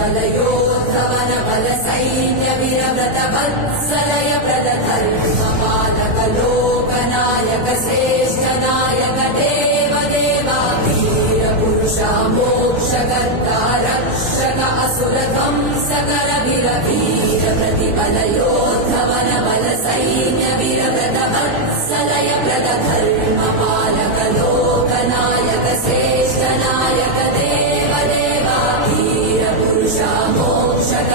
बलयोद्धवन बल सैन्य वीरव्रत वत्सलय प्रदधर्म पालक लोकनायक श्रेष्ठ नायक देव देवा वीर पुरुषा मोक्षकर्ता रक्षक असुर ध्वंसकर वीर वीर प्रतिबल योद्धवन बल सैन्य वीरव्रत वत्सलय प्रदधर्म पालक लोकनायक श्रेष्ठ नायक देव देवा वीर पुरुषा मोक्षक